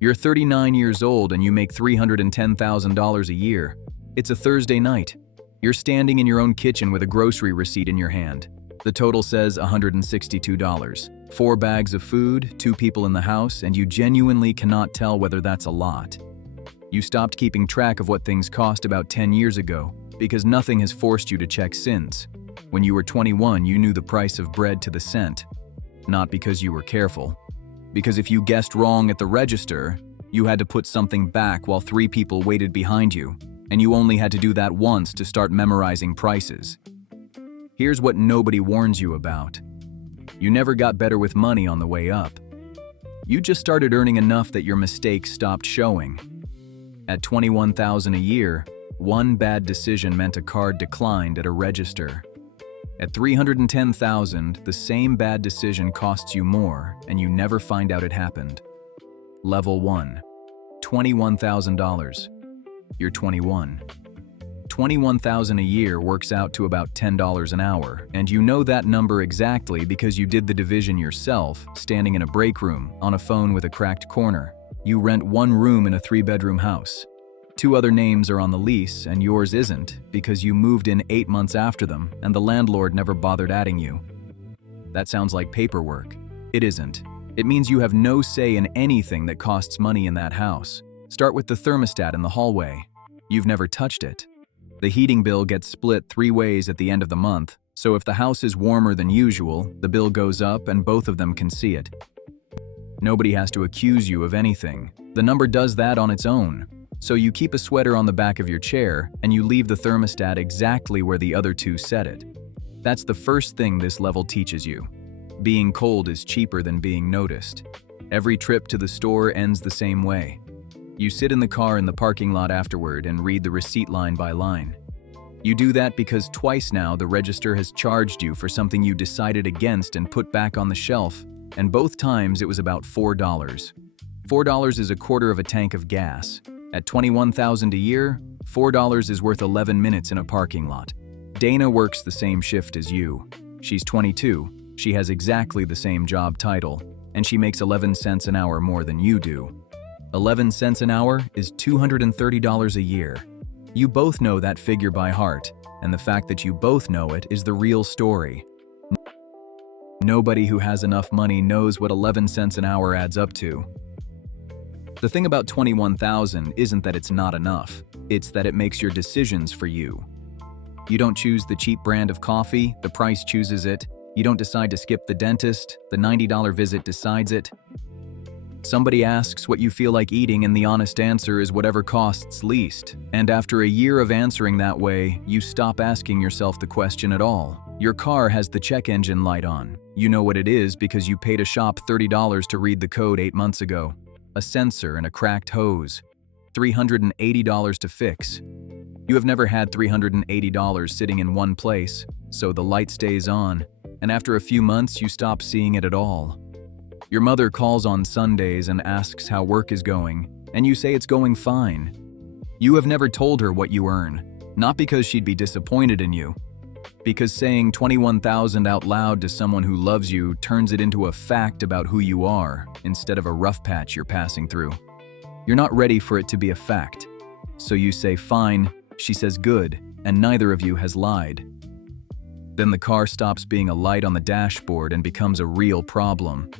You're 39 years old and you make $310,000 a year. It's a Thursday night. You're standing in your own kitchen with a grocery receipt in your hand. The total says $162. 4 bags of food, 2 people in the house, and you genuinely cannot tell whether that's a lot. You stopped keeping track of what things cost about 10 years ago because nothing has forced you to check since. When you were 21, you knew the price of bread to the cent. Not because you were careful. Because if you guessed wrong at the register, you had to put something back while 3 people waited behind you, and you only had to do that once to start memorizing prices. Here's what nobody warns you about. You never got better with money on the way up. You just started earning enough that your mistakes stopped showing. At $21,000 a year, one bad decision meant a card declined at a register. At $310,000, the same bad decision costs you more, and you never find out it happened. Level 1. $21,000. You're 21. $21,000 a year works out to about $10 an hour, and you know that number exactly because you did the division yourself, standing in a break room, on a phone with a cracked corner. You rent 1 room in a 3-bedroom house. 2 other names are on the lease, and yours isn't, because you moved in 8 months after them, and the landlord never bothered adding you. That sounds like paperwork. It isn't. It means you have no say in anything that costs money in that house. Start with the thermostat in the hallway. You've never touched it. The heating bill gets split 3 ways at the end of the month, so if the house is warmer than usual, the bill goes up and both of them can see it. Nobody has to accuse you of anything. The number does that on its own. So you keep a sweater on the back of your chair and you leave the thermostat exactly where the other 2 set it. That's the first thing this level teaches you. Being cold is cheaper than being noticed. Every trip to the store ends the same way. You sit in the car in the parking lot afterward and read the receipt line by line. You do that because twice now the register has charged you for something you decided against and put back on the shelf, and both times it was about $4. $4 is a quarter of a tank of gas. At $21,000 a year, $4 is worth 11 minutes in a parking lot. Dana works the same shift as you. She's 22, she has exactly the same job title, and she makes 11 cents an hour more than you do. 11 cents an hour is $230 a year. You both know that figure by heart, and the fact that you both know it is the real story. Nobody who has enough money knows what 11 cents an hour adds up to. The thing about $21,000 isn't that it's not enough, it's that it makes your decisions for you. You don't choose the cheap brand of coffee, the price chooses it. You don't decide to skip the dentist, the $90 visit decides it. Somebody asks what you feel like eating and the honest answer is whatever costs least. And after a year of answering that way, you stop asking yourself the question at all. Your car has the check engine light on. You know what it is because you paid a shop $30 to read the code 8 months ago. A sensor and a cracked hose. $380 to fix. You have never had $380 sitting in one place, so the light stays on, and after a few months you stop seeing it at all. Your mother calls on Sundays and asks how work is going, and you say it's going fine. You have never told her what you earn, not because she'd be disappointed in you, because saying $21,000 out loud to someone who loves you turns it into a fact about who you are instead of a rough patch you're passing through. You're not ready for it to be a fact, so you say fine, she says good, and neither of you has lied. Then the car stops being a light on the dashboard and becomes a real problem.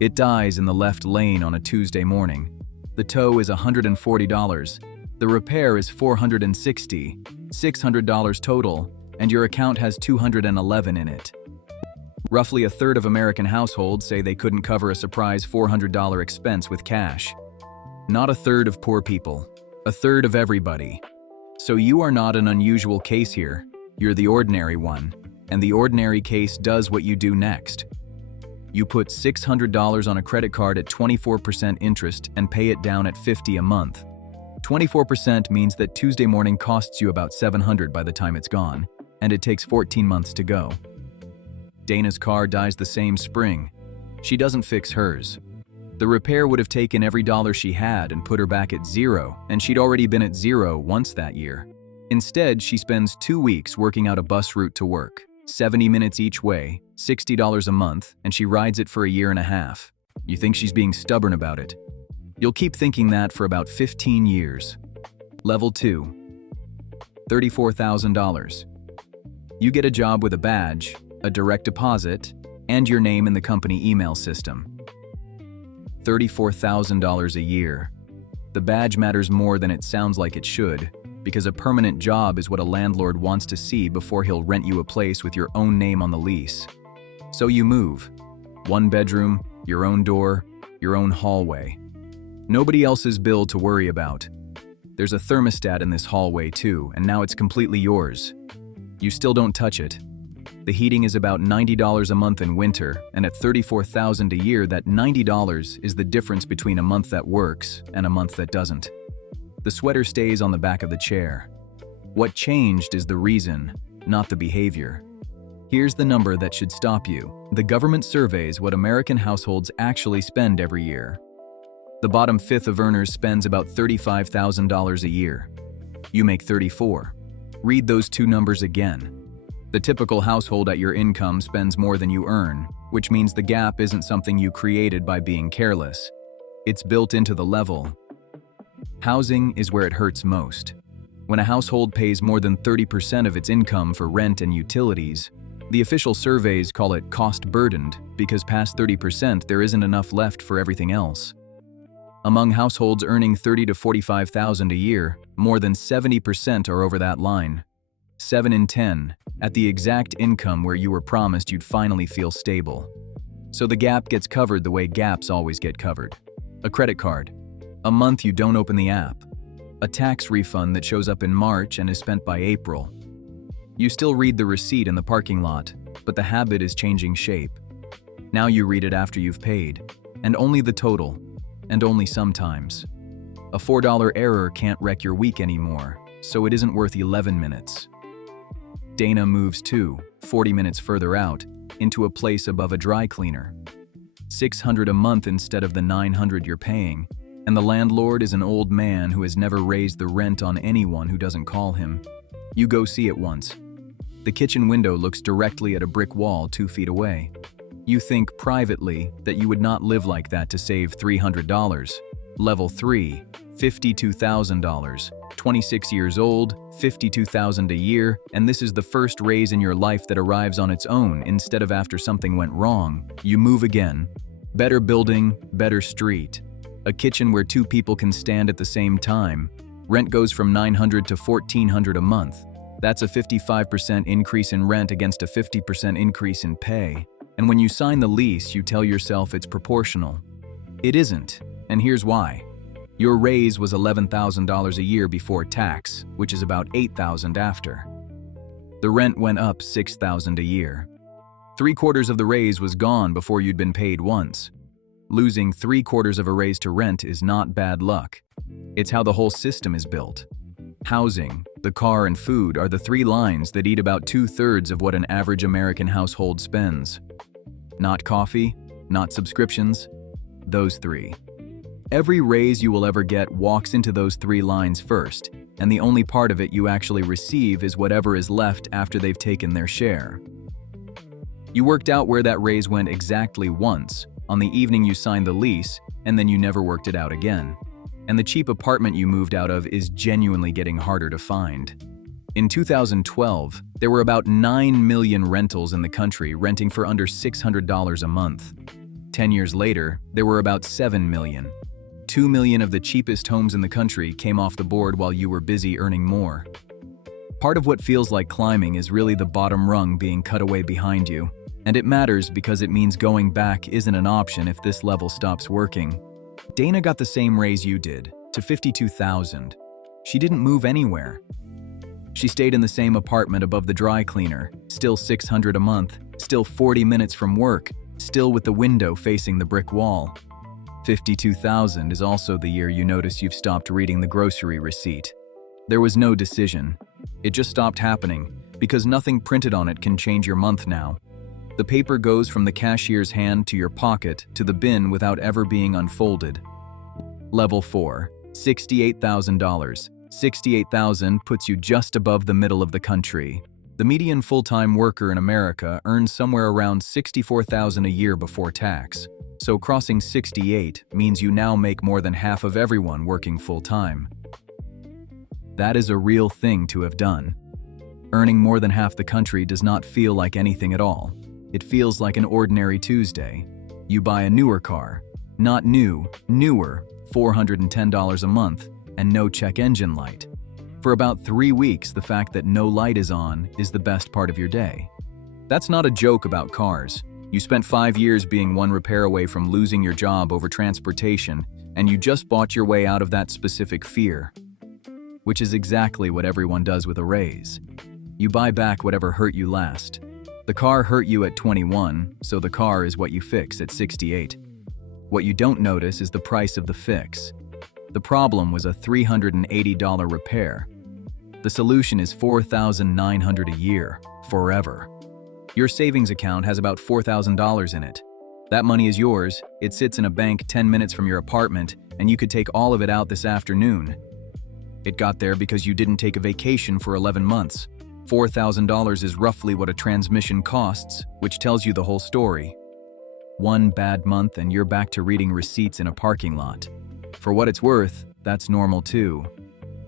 It dies in the left lane on a Tuesday morning. The tow is $140. The repair is $460, $600 total, and your account has $211 in it. Roughly a third of American households say they couldn't cover a surprise $400 expense with cash. Not a third of poor people, a third of everybody. So you are not an unusual case here, you're the ordinary one, and the ordinary case does what you do next. You put $600 on a credit card at 24% interest and pay it down at $50 a month. 24% means that Tuesday morning costs you about $700 by the time it's gone, and it takes 14 months to go. Dana's car dies the same spring. She doesn't fix hers. The repair would have taken every dollar she had and put her back at zero, and she'd already been at zero once that year. Instead, she spends 2 weeks working out a bus route to work, 70 minutes each way, $60 a month, and she rides it for a year and a half. You think she's being stubborn about it. You'll keep thinking that for about 15 years. Level 2. $34,000. You get a job with a badge, a direct deposit, and your name in the company email system. $34,000 a year. The badge matters more than it sounds like it should, because a permanent job is what a landlord wants to see before he'll rent you a place with your own name on the lease. So you move. 1 bedroom, your own door, your own hallway. Nobody else's bill to worry about. There's a thermostat in this hallway too, and now it's completely yours. You still don't touch it. The heating is about $90 a month in winter, and at $34,000 a year, that $90 is the difference between a month that works and a month that doesn't. The sweater stays on the back of the chair. What changed is the reason, not the behavior. Here's the number that should stop you. The government surveys what American households actually spend every year. The bottom fifth of earners spends about $35,000 a year. You make $34,000. Read those two numbers again. The typical household at your income spends more than you earn, which means the gap isn't something you created by being careless. It's built into the level. Housing is where it hurts most. When a household pays more than 30% of its income for rent and utilities, the official surveys call it cost-burdened because past 30% there isn't enough left for everything else. Among households earning $30,000 to $45,000 a year, more than 70% are over that line. 7 in 10, at the exact income where you were promised you'd finally feel stable. So the gap gets covered the way gaps always get covered. A credit card. A month you don't open the app. A tax refund that shows up in March and is spent by April. You still read the receipt in the parking lot, but the habit is changing shape. Now you read it after you've paid, and only the total, and only sometimes. A $4 error can't wreck your week anymore, so it isn't worth 11 minutes. Dana moves to, 40 minutes further out, into a place above a dry cleaner. $600 a month instead of the $900 you're paying, and the landlord is an old man who has never raised the rent on anyone who doesn't call him. You go see it once. The kitchen window looks directly at a brick wall 2 feet away. You think privately that you would not live like that to save $300. Level 3, $52,000. 26 years old, $52,000 a year, and this is the first raise in your life that arrives on its own instead of after something went wrong. You move again. Better building, better street. A kitchen where 2 people can stand at the same time. Rent goes from $900 to $1,400 a month. That's a 55% increase in rent against a 50% increase in pay. And when you sign the lease, you tell yourself it's proportional. It isn't, and here's why. Your raise was $11,000 a year before tax, which is about $8,000 after. The rent went up $6,000 a year. 3/4 of the raise was gone before you'd been paid once. Losing 3/4 of a raise to rent is not bad luck. It's how the whole system is built. Housing, the car, and food are the 3 lines that eat about 2/3 of what an average American household spends. Not coffee, not subscriptions, those 3. Every raise you will ever get walks into those 3 lines first, and the only part of it you actually receive is whatever is left after they've taken their share. You worked out where that raise went exactly once, on the evening you signed the lease, and then you never worked it out again. And the cheap apartment you moved out of is genuinely getting harder to find. In 2012, there were about 9 million rentals in the country renting for under $600 a month. 10 years later, there were about 7 million. 2 million of the cheapest homes in the country came off the board while you were busy earning more. Part of what feels like climbing is really the bottom rung being cut away behind you. And it matters because it means going back isn't an option if this level stops working. Dana got the same raise you did, to $52,000. She didn't move anywhere. She stayed in the same apartment above the dry cleaner, still $600 a month, still 40 minutes from work, still with the window facing the brick wall. $52,000 is also the year you notice you've stopped reading the grocery receipt. There was no decision. It just stopped happening, because nothing printed on it can change your month now. The paper goes from the cashier's hand to your pocket to the bin without ever being unfolded. Level 4, $68,000. $68,000 puts you just above the middle of the country. The median full-time worker in America earns somewhere around $64,000 a year before tax, so crossing 68 means you now make more than half of everyone working full-time. That is a real thing to have done. Earning more than half the country does not feel like anything at all. It feels like an ordinary Tuesday. You buy a newer car, not new, newer, $410 a month, and no check engine light. For about 3 weeks, the fact that no light is on is the best part of your day. That's not a joke about cars. You spent 5 years being one repair away from losing your job over transportation, and you just bought your way out of that specific fear. Which is exactly what everyone does with a raise. You buy back whatever hurt you last. The car hurt you at 21, so the car is what you fix at 68. What you don't notice is the price of the fix. The problem was a $380 repair. The solution is $4,900 a year, forever. Your savings account has about $4,000 in it. That money is yours. It sits in a bank 10 minutes from your apartment, and you could take all of it out this afternoon. It got there because you didn't take a vacation for 11 months. $4,000 is roughly what a transmission costs, which tells you the whole story. One bad month and you're back to reading receipts in a parking lot. For what it's worth, that's normal too.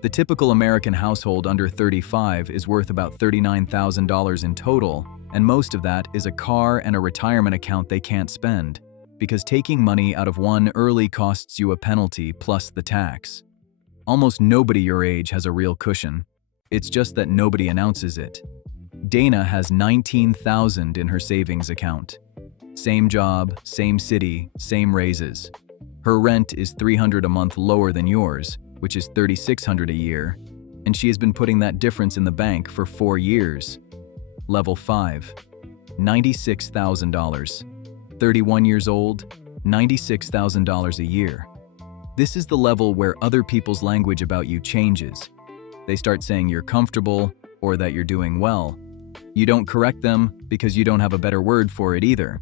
The typical American household under 35 is worth about $39,000 in total, and most of that is a car and a retirement account they can't spend, because taking money out of one early costs you a penalty plus the tax. Almost nobody your age has a real cushion. It's just that nobody announces it. Dana has $19,000 in her savings account. Same job, same city, same raises. Her rent is $300 a month lower than yours, which is $3,600 a year, and she has been putting that difference in the bank for 4 years. Level 5, $96,000. 31 years old, $96,000 a year. This is the level where other people's language about you changes. They start saying you're comfortable or that you're doing well. You don't correct them because you don't have a better word for it either.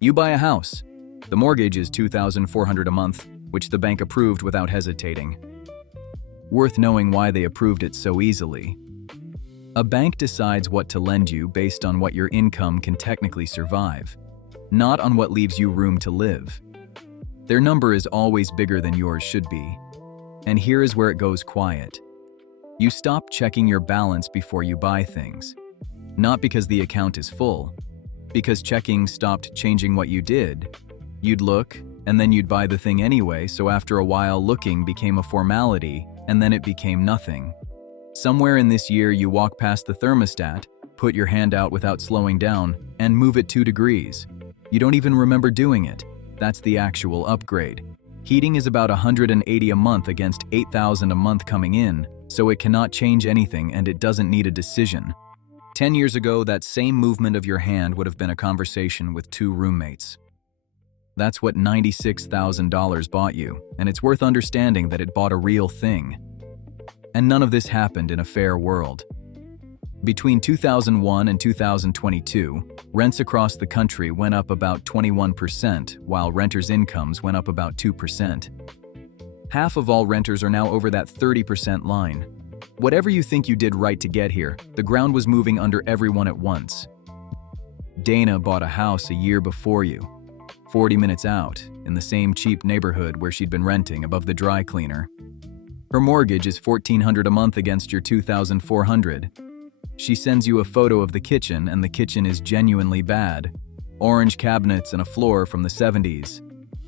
You buy a house. The mortgage is $2,400 a month, which the bank approved without hesitating. Worth knowing why they approved it so easily. A bank decides what to lend you based on what your income can technically survive, not on what leaves you room to live. Their number is always bigger than yours should be. And here is where it goes quiet. You stop checking your balance before you buy things. Not because the account is full, because checking stopped changing what you did. You'd look, and then you'd buy the thing anyway, so after a while looking became a formality, and then it became nothing. Somewhere in this year you walk past the thermostat, put your hand out without slowing down, and move it 2 degrees. You don't even remember doing it. That's the actual upgrade. Heating is about $180 a month against $8,000 a month coming in, so it cannot change anything and it doesn't need a decision. 10 years ago, that same movement of your hand would have been a conversation with 2 roommates. That's what $96,000 bought you, and it's worth understanding that it bought a real thing. And none of this happened in a fair world. Between 2001 and 2022, rents across the country went up about 21%, while renters' incomes went up about 2%. Half of all renters are now over that 30% line. Whatever you think you did right to get here, the ground was moving under everyone at once. Dana bought a house a year before you, 40 minutes out, in the same cheap neighborhood where she'd been renting above the dry cleaner. Her mortgage is $1,400 a month against your $2,400. She sends you a photo of the kitchen, and the kitchen is genuinely bad. Orange cabinets and a floor from the 70s.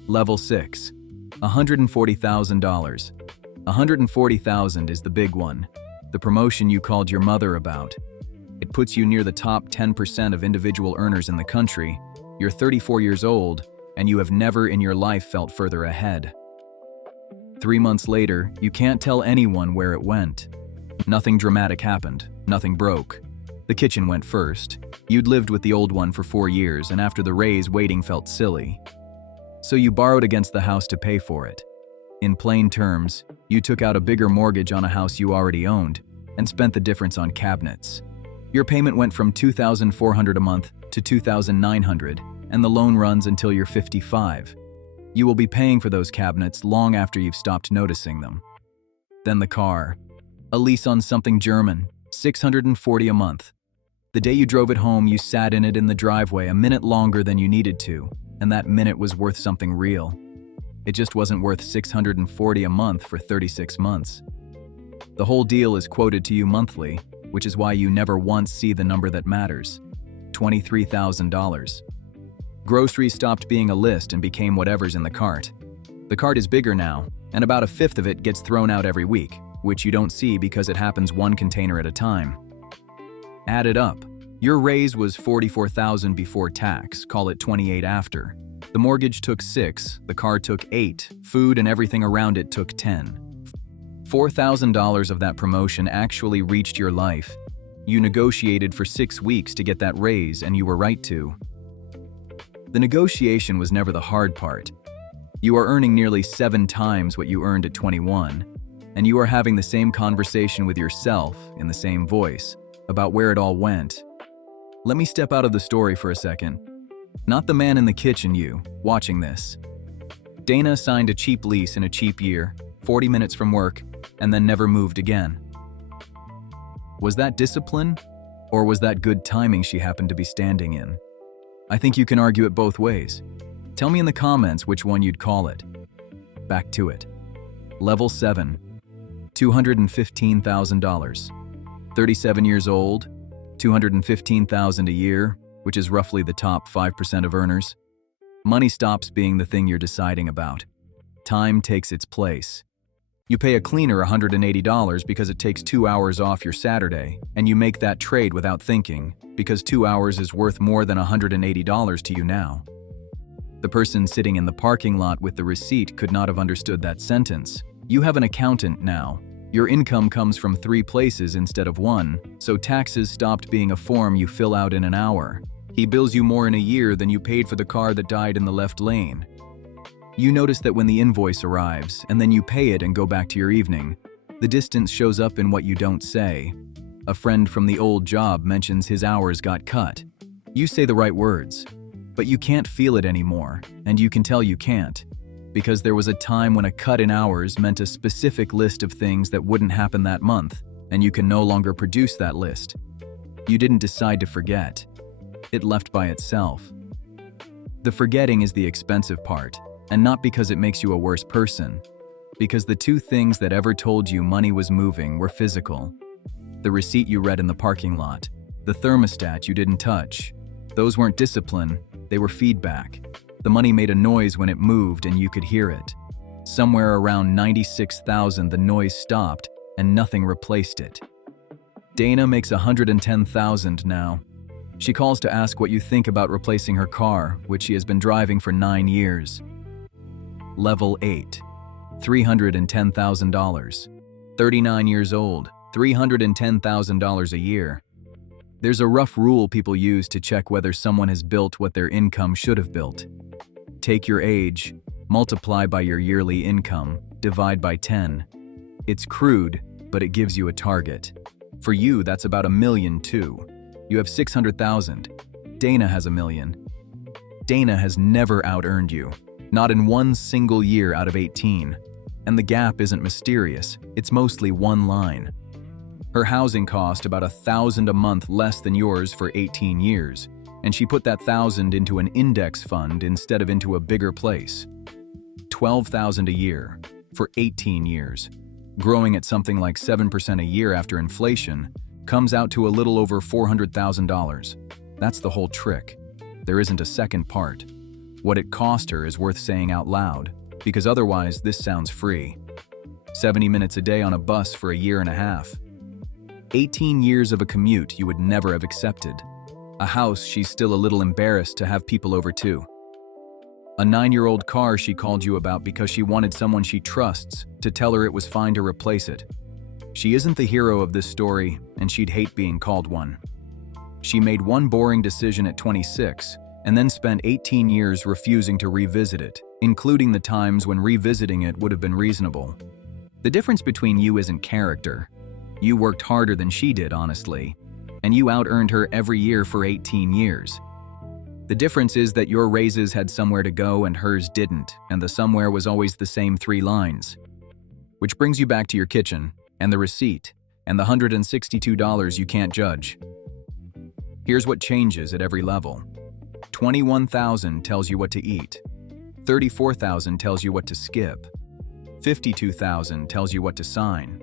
Level 6, $140,000. $140,000 is the big one, the promotion you called your mother about. It puts you near the top 10% of individual earners in the country. You're 34 years old, and you have never in your life felt further ahead. 3 months later, you can't tell anyone where it went. Nothing dramatic happened. Nothing broke. The kitchen went first. You'd lived with the old one for 4 years, and after the raise, waiting felt silly. So you borrowed against the house to pay for it. In plain terms, you took out a bigger mortgage on a house you already owned and spent the difference on cabinets. Your payment went from $2,400 a month to $2,900, and the loan runs until you're 55. You will be paying for those cabinets long after you've stopped noticing them. Then the car. A lease on something German, $640 a month. The day you drove it home, you sat in it in the driveway a minute longer than you needed to, and that minute was worth something real. It just wasn't worth $640 a month for 36 months. The whole deal is quoted to you monthly, which is why you never once see the number that matters: $23,000. Groceries stopped being a list and became whatever's in the cart. The cart is bigger now, and about a fifth of it gets thrown out every week, which you don't see because it happens one container at a time. Add it up. Your raise was $44,000 before tax, call it $28,000 after. The mortgage took $6,000, the car took $8,000, food and everything around it took $10,000. $4,000 of that promotion actually reached your life. You negotiated for 6 weeks to get that raise, and you were right to. The negotiation was never the hard part. You are earning nearly 7 times what you earned at 21, and you are having the same conversation with yourself in the same voice about where it all went. Let me step out of the story for a second. Not the man in the kitchen, you, watching this. Dana signed a cheap lease in a cheap year, 40 minutes from work, and then never moved again. Was that discipline, or was that good timing she happened to be standing in? I think you can argue it both ways. Tell me in the comments which one you'd call it. Back to it. Level 7, $215,000. 37 years old, $215,000 a year, which is roughly the top 5% of earners. Money stops being the thing you're deciding about. Time takes its place. You pay a cleaner $180 because it takes 2 hours off your Saturday, and you make that trade without thinking, because 2 hours is worth more than $180 to you now. The person sitting in the parking lot with the receipt could not have understood that sentence. You have an accountant now. Your income comes from 3 places instead of 1, so taxes stopped being a form you fill out in an hour. He bills you more in a year than you paid for the car that died in the left lane. You notice that when the invoice arrives, and then you pay it and go back to your evening, the distance shows up in what you don't say. A friend from the old job mentions his hours got cut. You say the right words, but you can't feel it anymore, and you can tell you can't, because there was a time when a cut in hours meant a specific list of things that wouldn't happen that month, and you can no longer produce that list. You didn't decide to forget. It left by itself. The forgetting is the expensive part. And not because it makes you a worse person, because the 2 things that ever told you money was moving were physical. The receipt you read in the parking lot, the thermostat you didn't touch. Those weren't discipline, they were feedback. The money made a noise when it moved and you could hear it. Somewhere around 96,000 the noise stopped and nothing replaced it. Dana makes $110,000 now. She calls to ask what you think about replacing her car, which she has been driving for 9 years. Level 8, $310,000. 39 years old, $310,000 a year. There's a rough rule people use to check whether someone has built what their income should have built. Take your age, multiply by your yearly income, divide by 10. It's crude, but it gives you a target. For you, that's about $1 million too. You have $600,000. Dana has $1 million. Dana has never out-earned you. Not in one single year out of 18. And the gap isn't mysterious, it's mostly one line. Her housing cost about $1,000 a month less than yours for 18 years, and she put that $1,000 into an index fund instead of into a bigger place. $12,000 a year for 18 years, growing at something like 7% a year after inflation, comes out to a little over $400,000. That's the whole trick. There isn't a second part. What it cost her is worth saying out loud, because otherwise this sounds free. 70 minutes a day on a bus for a year and a half. 18 years of a commute you would never have accepted. A house she's still a little embarrassed to have people over to. A 9-year-old car she called you about because she wanted someone she trusts to tell her it was fine to replace it. She isn't the hero of this story, and she'd hate being called one. She made one boring decision at 26, and then spent 18 years refusing to revisit it, including the times when revisiting it would have been reasonable. The difference between you isn't character. You worked harder than she did, honestly, and you out-earned her every year for 18 years. The difference is that your raises had somewhere to go and hers didn't, and the somewhere was always the same 3 lines. Which brings you back to your kitchen and the receipt. and the $162 you can't judge. Here's what changes at every level. 21,000 tells you what to eat. 34,000 tells you what to skip. 52,000 tells you what to sign.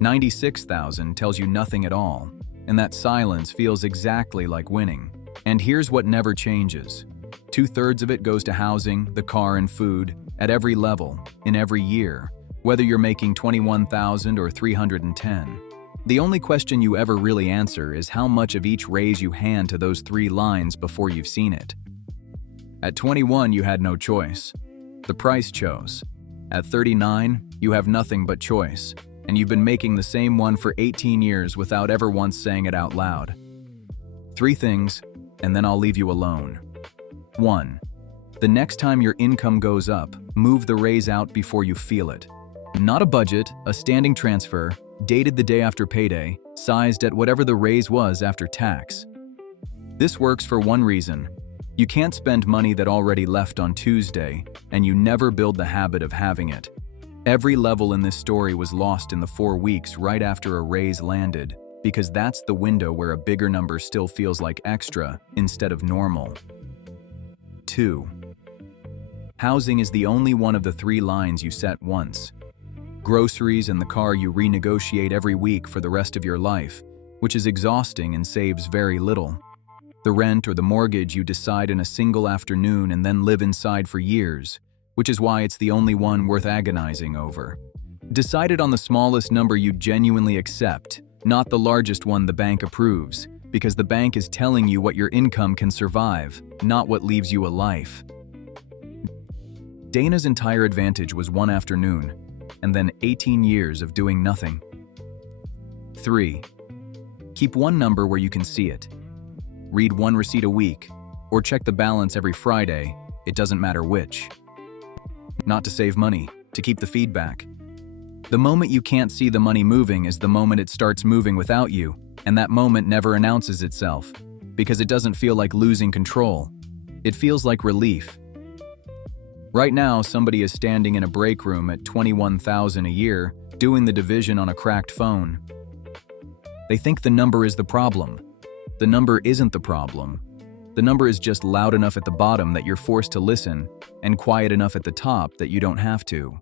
96,000 tells you nothing at all, and that silence feels exactly like winning. And here's what never changes. 2/3 of it goes to housing, the car, and food, at every level, in every year, whether you're making 21,000 or 310. The only question you ever really answer is how much of each raise you hand to those 3 lines before you've seen it. At 21, you had no choice. The price chose. At 39, you have nothing but choice, and you've been making the same one for 18 years without ever once saying it out loud. 3 things, and then I'll leave you alone. 1. The next time your income goes up, move the raise out before you feel it. Not a budget, a standing transfer, dated the day after payday, sized at whatever the raise was after tax. This works for one reason. You can't spend money that already left on Tuesday, and you never build the habit of having it. Every level in this story was lost in the 4 weeks right after a raise landed, because that's the window where a bigger number still feels like extra instead of normal. 2. Housing is the only one of the 3 lines you set once. Groceries and the car you renegotiate every week for the rest of your life, which is exhausting and saves very little. The rent or the mortgage you decide in a single afternoon and then live inside for years, which is why it's the only one worth agonizing over. Decide it on the smallest number you genuinely accept, not the largest one the bank approves, because the bank is telling you what your income can survive, not what leaves you a life. Dana's entire advantage was one afternoon, and then 18 years of doing nothing. 3. Keep one number where you can see it. Read 1 receipt a week, or check the balance every Friday, it doesn't matter which. Not to save money, to keep the feedback. The moment you can't see the money moving is the moment it starts moving without you, and that moment never announces itself, because it doesn't feel like losing control. It feels like relief. Right now, somebody is standing in a break room at 21,000 a year, doing the division on a cracked phone. They think the number is the problem. The number isn't the problem. The number is just loud enough at the bottom that you're forced to listen, and quiet enough at the top that you don't have to.